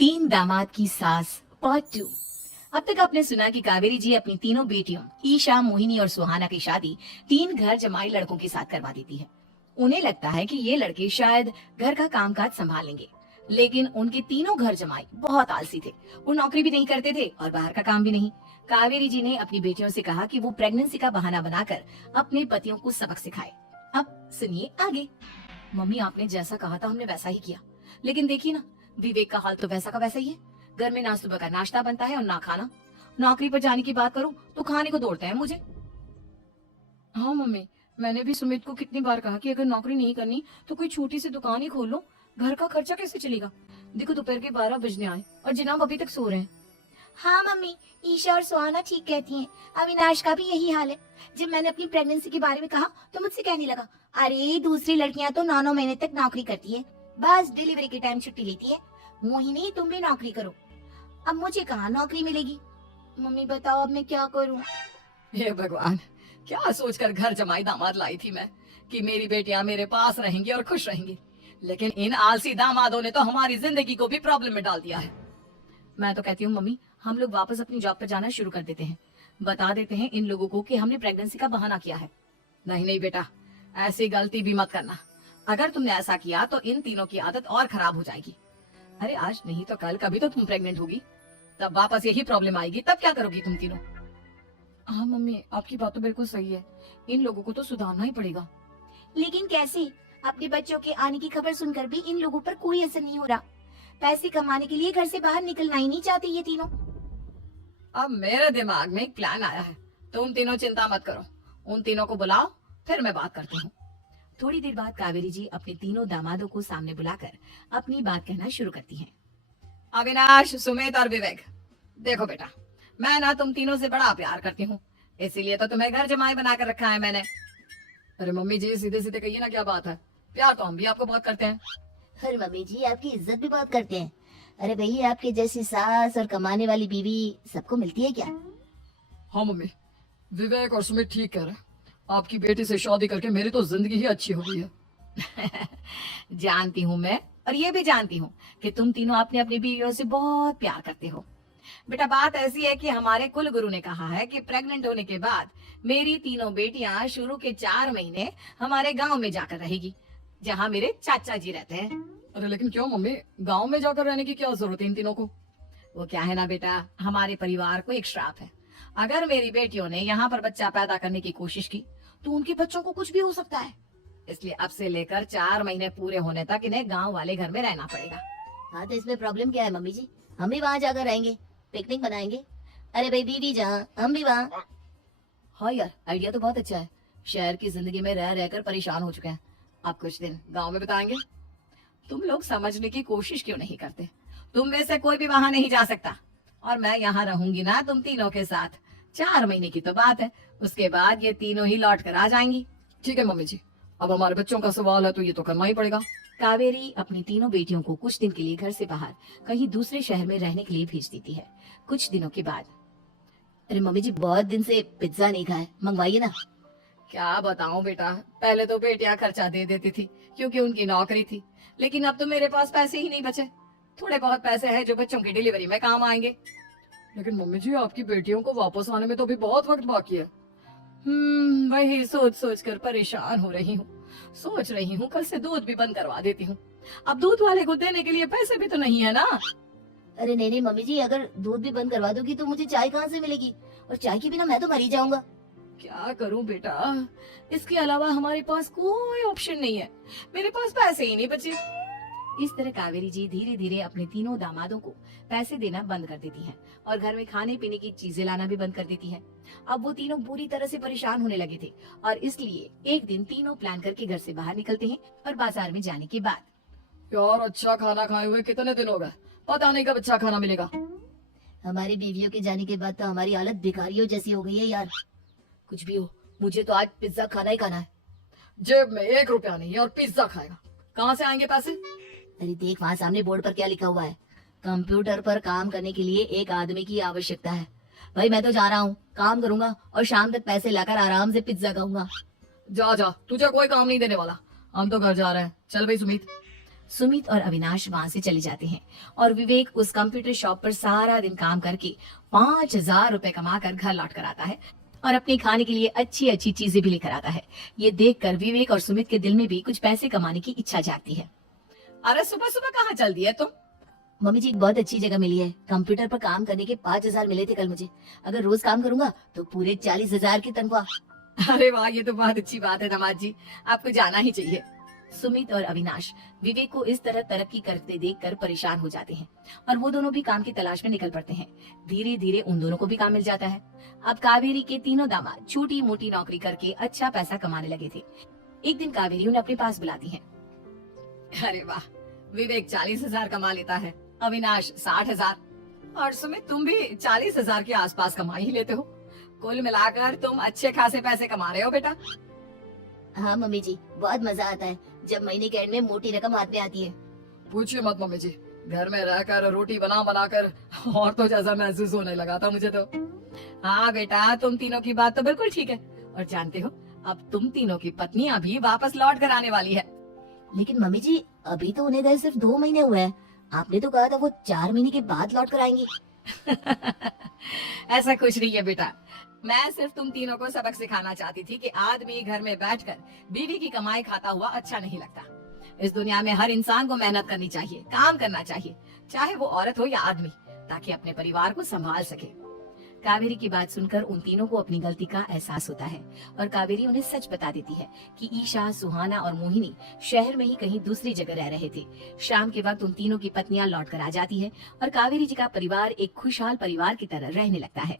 तीन दामाद की सास पार्ट 2। अब तक आपने सुना कि कावेरी जी अपनी तीनों बेटियों ईशा, मोहिनी और सुहाना की शादी तीन घर जमाई लड़कों के साथ करवा देती है। उन्हें लगता है कि ये लड़के शायद घर का कामकाज संभाल लेंगे, लेकिन उनके तीनों घर जमाई बहुत आलसी थे। वो नौकरी भी नहीं करते थे और बाहर का काम भी नहीं। कावेरी जी ने अपनी बेटियों से कहा कि वो प्रेगनेंसी का बहाना बनाकर अपने पतियों को सबक सिखाए। अब सुनिए आगे। मम्मी, आपने जैसा कहा था हमने वैसा ही किया, लेकिन देखिए ना, विवेक का हाल तो वैसा का वैसा ही है। घर में ना सुबह का नाश्ता बनता है और ना खाना। नौकरी पर जाने की बात करूं तो खाने को दौड़ते हैं मुझे। हाँ मम्मी, मैंने भी सुमित को कितनी बार कहा कि अगर नौकरी नहीं करनी तो कोई छोटी सी दुकान ही खोल लो। घर का खर्चा कैसे चलेगा? देखो दोपहर के 12 बजने आए और जिनाब अभी तक सो रहे हैं। हाँ मम्मी, ईशा और सुहाना ठीक कहती हैं। अविनाश का भी यही हाल है। जब मैंने अपनी प्रेगनेंसी के बारे में कहा तो मुझसे कहने लगा, अरे दूसरी लड़कियां तो 9 महीने तक नौकरी करती है, बस डिलीवरी के टाइम छुट्टी लेती है। मोहिनी, तुम भी नौकरी करो। अब मुझे कहाँ नौकरी मिलेगी? मम्मी बताओ, अब मैं क्या करूँ? हे भगवान, क्या सोचकर घर जमाई दामाद लाई थी मैं कि मेरी बेटियां मेरे पास रहेंगी और खुश रहेंगी, लेकिन इन आलसी दामादों ने तो हमारी जिंदगी को भी प्रॉब्लम में डाल दिया है। मैं तो कहती हूँ मम्मी, हम लोग वापस अपनी जॉब पर जाना शुरू कर देते हैं। बता देते हैं इन लोगों को कि हमने प्रेगनेंसी का बहाना किया है। नहीं नहीं बेटा, ऐसी गलती भी मत करना। अगर तुमने ऐसा किया तो इन तीनों की आदत और खराब हो जाएगी। अरे आज नहीं तो कल कभी तो तुम प्रेग्नेंट होगी, तब वापस यही प्रॉब्लम आएगी। तब क्या करोगी तुम तीनों? हाँ मम्मी, आपकी बात तो बिल्कुल सही है। इन लोगों को तो सुधारना ही पड़ेगा। लेकिन कैसे? अपने बच्चों के आने की खबर सुनकर भी इन लोगों पर कोई असर नहीं हो रहा। पैसे कमाने के लिए घर से बाहर निकलना ही नहीं चाहते ये तीनों। अब मेरे दिमाग में एक प्लान आया है। तुम तीनों चिंता मत करो, उन तीनों को बुलाओ, फिर मैं बात करती हूँ। थोड़ी देर बाद कावेरी जी अपने तीनों दामादों को सामने बुलाकर अपनी बात कहना शुरू करती हैं। अविनाश, सुमित और विवेक, देखो बेटा, मैं ना तुम तीनों से बड़ा प्यार करती हूँ, इसीलिए तो तुम्हें घर जमाई बनाकर रखा है मैंने। अरे मम्मी जी, सीधे सीधे कहिए ना, क्या बात है? प्यार तो हम भी आपको बहुत करते हैं। अरे मम्मी जी, आपकी इज्जत भी बहुत करते हैं। अरे भैया, आपके जैसी सास और कमाने वाली बीवी सबको मिलती है क्या? हाँ मम्मी, विवेक और सुमित ठीक कह रहे हैं। आपकी बेटी से शादी करके मेरी तो जिंदगी ही अच्छी हो गई है। जानती हूँ मैं, और ये भी जानती हूँ कि तुम तीनों अपने अपनी बीवियों से बहुत प्यार करते हो। बेटा, बात ऐसी है कि हमारे कुल गुरु ने कहा है कि प्रेग्नेंट होने के बाद मेरी तीनों बेटियां शुरू के 4 महीने हमारे गांव में जाकर रहेगी, जहाँ मेरे चाचा जी रहते हैं। अरे लेकिन क्यों मम्मी, गांव में जाकर रहने की क्या जरूरत है इन तीनों को? वो क्या है ना बेटा, हमारे परिवार को एक श्राप है। अगर मेरी बेटियों ने यहाँ पर बच्चा पैदा करने की कोशिश की तो उनके बच्चों को कुछ भी हो सकता है। इसलिए अब से लेकर 4 महीने पूरे होने तक इन्हें गांव वाले घर में रहना पड़ेगा। हाँ तो इसमें प्रॉब्लम क्या है मम्मी जी? हम भी वहाँ जाकर रहेंगे, पिकनिक बनाएंगे। अरे भाई, बीवी जहाँ हम भी वहाँ। हाँ यार, आइडिया तो बहुत अच्छा है। शहर की जिंदगी में रह रहकर परेशान हो चुके हैं, अब कुछ दिन गांव में बिताएंगे। तुम लोग समझने की कोशिश क्यों नहीं करते? तुम में से कोई भी वहां नहीं जा सकता, और मैं यहाँ रहूंगी ना तुम तीनों के साथ। 4 महीने की तो बात है, उसके बाद ये तीनों ही लौट कर आ जाएंगी। ठीक है मम्मी जी, अब हमारे बच्चों का सवाल है तो ये तो करना ही पड़ेगा। कावेरी अपनी तीनों बेटियों को कुछ दिन के लिए घर से बाहर कहीं दूसरे शहर में रहने के लिए भेज देती है। कुछ दिनों के बाद, अरे मम्मी जी, बहुत दिन से पिज्जा नहीं खाया, मंगवाइए ना। क्या बताऊं बेटा, पहले तो बेटियां खर्चा दे देती थी क्योंकि उनकी नौकरी थी, लेकिन अब तो मेरे पास पैसे ही नहीं बचे। थोड़े बहुत पैसे हैं जो बच्चों की डिलीवरी में काम आएंगे। लेकिन मम्मी जी, आपकी बेटियों को वापस आने में तो अभी बहुत वक्त बाकी है। वही सोच सोच कर परेशान हो रही हूँ। सोच रही हूँ कल से दूध भी बंद करवा देती हूँ। अब दूध वाले को देने के लिए पैसे भी तो नहीं है ना। अरे नहीं नहीं मम्मी जी, अगर दूध भी बंद करवा दोगी तो मुझे चाय कहाँ से मिलेगी? और चाय के बिना मैं तो मर ही जाऊंगा। क्या करूं बेटा, इसके अलावा हमारे पास कोई ऑप्शन नहीं है। मेरे पास पैसे ही नहीं बचे। इस तरह कावेरी जी धीरे धीरे अपने तीनों दामादों को पैसे देना बंद कर देती हैं और घर में खाने पीने की चीजें लाना भी बंद कर देती हैं। अब वो तीनों बुरी तरह से परेशान होने लगे थे, और इसलिए एक दिन तीनों प्लान करके घर से बाहर निकलते हैं। और बाजार में जाने के बाद, यार अच्छा खाना खाए हुए कितने दिन हो गए, पता नहीं कब अच्छा खाना मिलेगा। हमारी बीवियों के जाने के बाद तो हमारी हालत भिखारियों जैसी हो गई है यार। कुछ भी हो, मुझे तो आज पिज्जा खाना ही खाना है। जेब में 1 रुपया नहीं है और पिज्जा खाएगा, कहाँ से आएंगे पैसे? अरे देख, वहाँ सामने बोर्ड पर क्या लिखा हुआ है, कंप्यूटर पर काम करने के लिए एक आदमी की आवश्यकता है। भाई मैं तो जा रहा हूँ, काम करूंगा और शाम तक पैसे लाकर आराम से पिज्जा खाऊंगा। जा जा, तुझे कोई काम नहीं देने वाला, हम तो घर जा रहे हैं। चल भाई सुमित। सुमित और अविनाश वहां से चले जाते हैं और विवेक उस कंप्यूटर शॉप पर सारा दिन काम करके 5,000 रुपए कमाकर घर लौट कर आता है और अपने खाने के लिए अच्छी अच्छी चीजें भी लेकर आता है। ये देखकर विवेक और सुमित के दिल में भी कुछ पैसे कमाने की इच्छा जागती है। अरे सुबह सुबह कहाँ चल दी है तुम? मम्मी जी एक बहुत अच्छी जगह मिली है। कंप्यूटर पर काम करने के 5,000 मिले थे कल मुझे। अगर रोज काम करूंगा तो पूरे 40,000 की तनख्वाह। अरे वाह, ये तो बहुत अच्छी बात है दामाद जी, आपको जाना ही चाहिए। सुमित और अविनाश विवेक को इस तरह तरक्की करते देखकर परेशान हो जाते हैं और वो दोनों भी काम की तलाश में निकल पड़ते हैं। धीरे धीरे उन दोनों को भी काम मिल जाता है। अब कावेरी के तीनों दामाद छोटी मोटी नौकरी करके अच्छा पैसा कमाने लगे थे। एक दिन कावेरी उन्हें अपने पास बुलाती है। अरे वाह, विवेक 40,000 कमा लेता है, अविनाश 60,000 और सुमित तुम भी 40,000 के आसपास कमा ही लेते हो। कुल मिलाकर तुम अच्छे खासे पैसे कमा रहे हो बेटा। हाँ मम्मी जी, बहुत मजा आता है जब महीने के एंड में मोटी रकम हाथ में आती है। पूछिए मत मम्मी जी, घर में रहकर रोटी बना बना कर और तो जैसा महसूस होने लगा था मुझे तो। हाँ बेटा, तुम तीनों की बात तो बिल्कुल ठीक है और जानते हो अब तुम तीनों की पत्नियां भी वापस लौट कर आने वाली है। लेकिन मम्मी जी अभी तो उन्हें गए सिर्फ 2 महीने हुए हैं। आपने तो कहा था वो 4 महीने के बाद लौट कर आएंगी। ऐसा कुछ नहीं है बेटा, मैं सिर्फ तुम तीनों को सबक सिखाना चाहती थी कि आदमी घर में बैठकर बीवी की कमाई खाता हुआ अच्छा नहीं लगता। इस दुनिया में हर इंसान को मेहनत करनी चाहिए, काम करना चाहिए, चाहे वो औरत हो या आदमी, ताकि अपने परिवार को संभाल सके। कावेरी की बात सुनकर उन तीनों को अपनी गलती का एहसास होता है और कावेरी उन्हें सच बता देती है कि ईशा, सुहाना और मोहिनी शहर में ही कहीं दूसरी जगह रह रहे थे। शाम के वक्त उन तीनों की पत्नियां लौट कर आ जाती है और कावेरी जी का परिवार एक खुशहाल परिवार की तरह रहने लगता है।